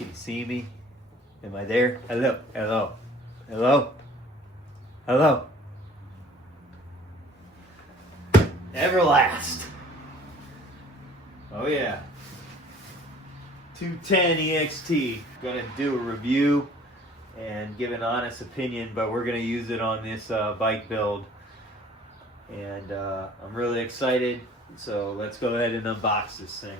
Can you see me? Am I there? Hello, hello, hello, hello. Everlast. Oh yeah. 210 EXT. Gonna do a review and give an honest opinion, but we're gonna use it on this bike build. And I'm really excited. So let's go ahead and unbox this thing.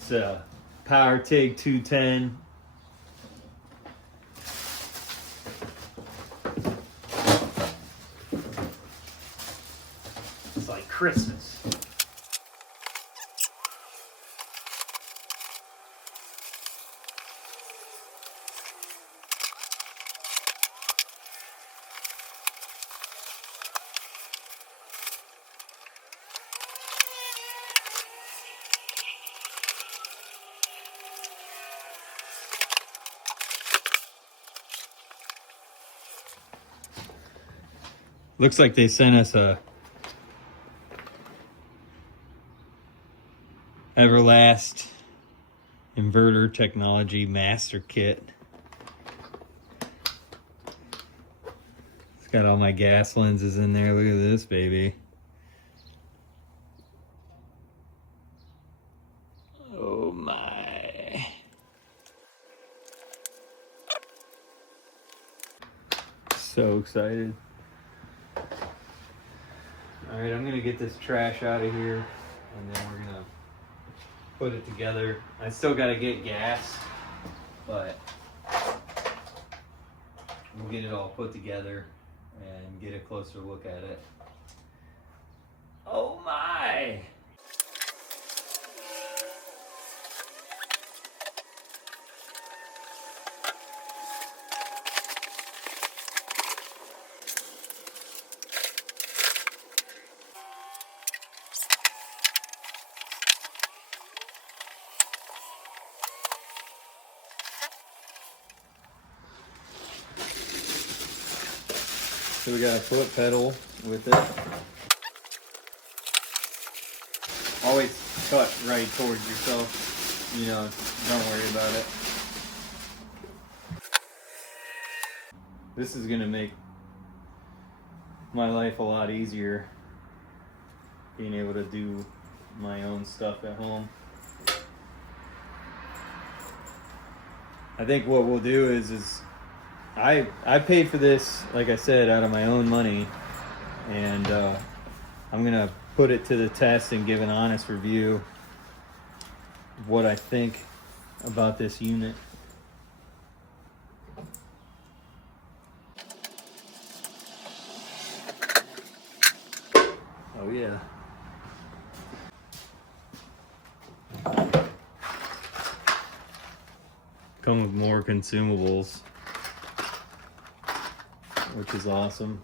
It's a PowerTig 210. It's like Christmas. Looks like they sent us a Everlast inverter technology master kit. It's got all my gas lenses in there. Look at this baby. Oh my. So excited. Alright, I'm gonna get this trash out of here and then we're gonna put it together. I still gotta get gas, but we'll get it all put together and get a closer look at it. Oh my! So we got a foot pedal with it. Always cut right towards yourself. You know, don't worry about it. This is gonna make my life a lot easier, being able to do my own stuff at home. I think what we'll do is I paid for this, like I said, out of my own money, and I'm gonna put it to the test and give an honest review of what I think about this unit. Oh yeah. Come with more consumables, which is awesome.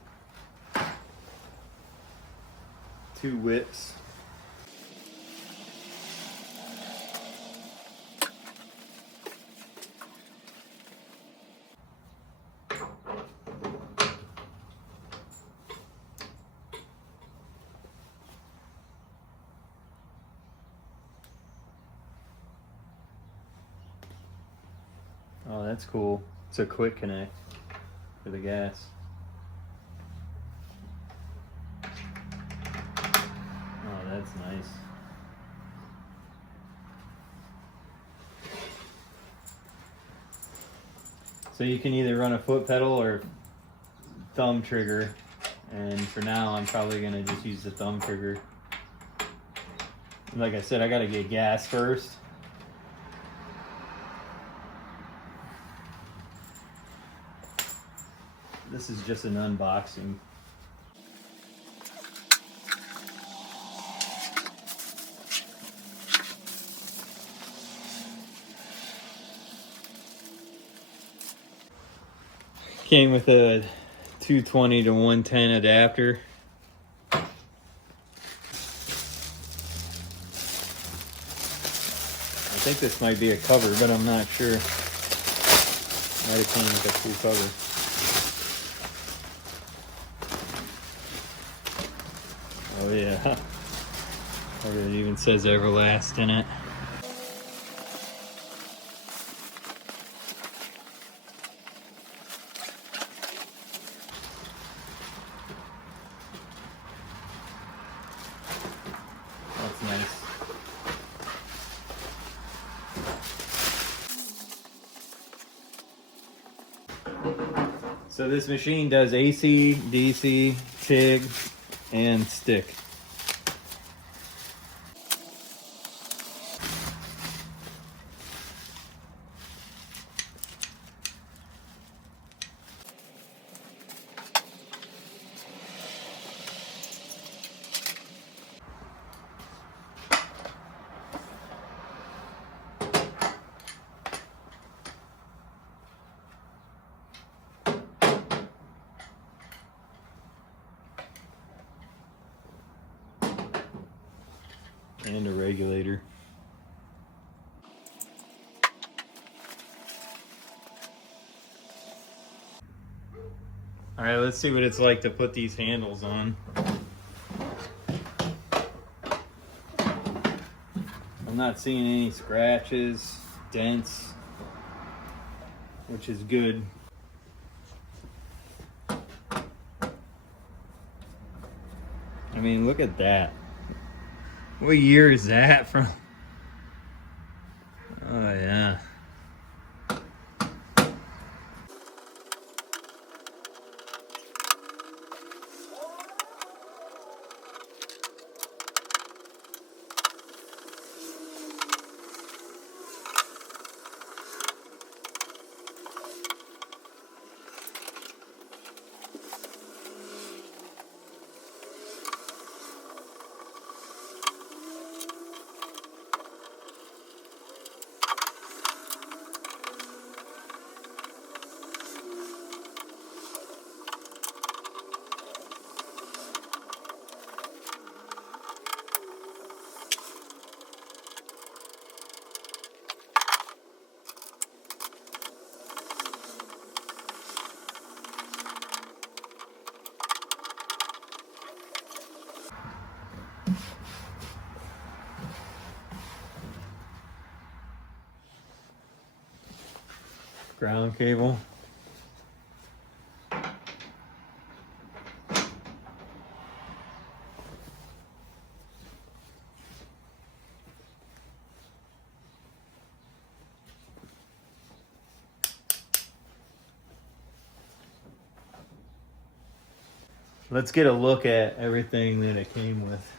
2 whips. Oh, that's cool. It's a quick connect for the gas. Oh, that's nice. So you can either run a foot pedal or thumb trigger, and for now I'm probably gonna just use the thumb trigger. Like I said, I gotta get gas first. This is just an unboxing. Came with a 220 to 110 adapter. I think this might be a cover, but I'm not sure. Might have came with a full cover. Oh yeah. It even says Everlast in it. That's nice. So this machine does AC, DC, TIG, and stick. And a regulator. All right, let's see what it's like to put these handles on. I'm not seeing any scratches, dents, which is good. I mean, look at that. What year is that from? Oh, yeah. Ground cable. Let's get a look at everything that it came with.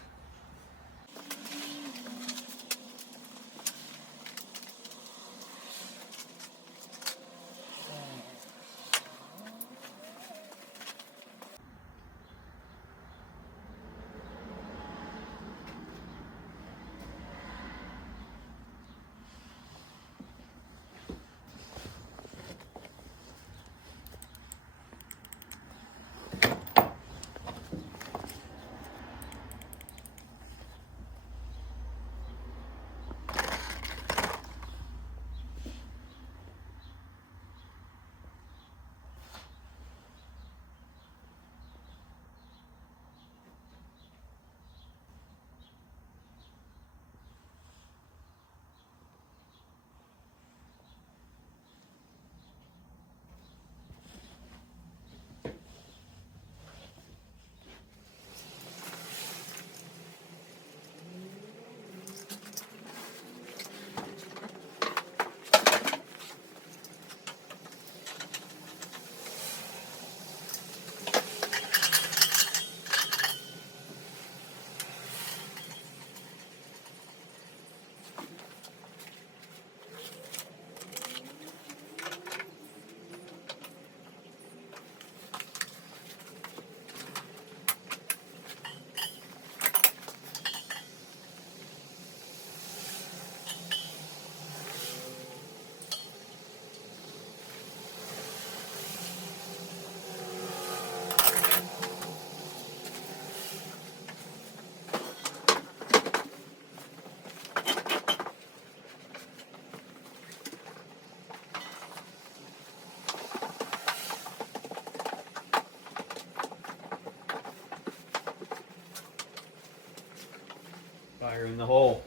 Fire in the hole.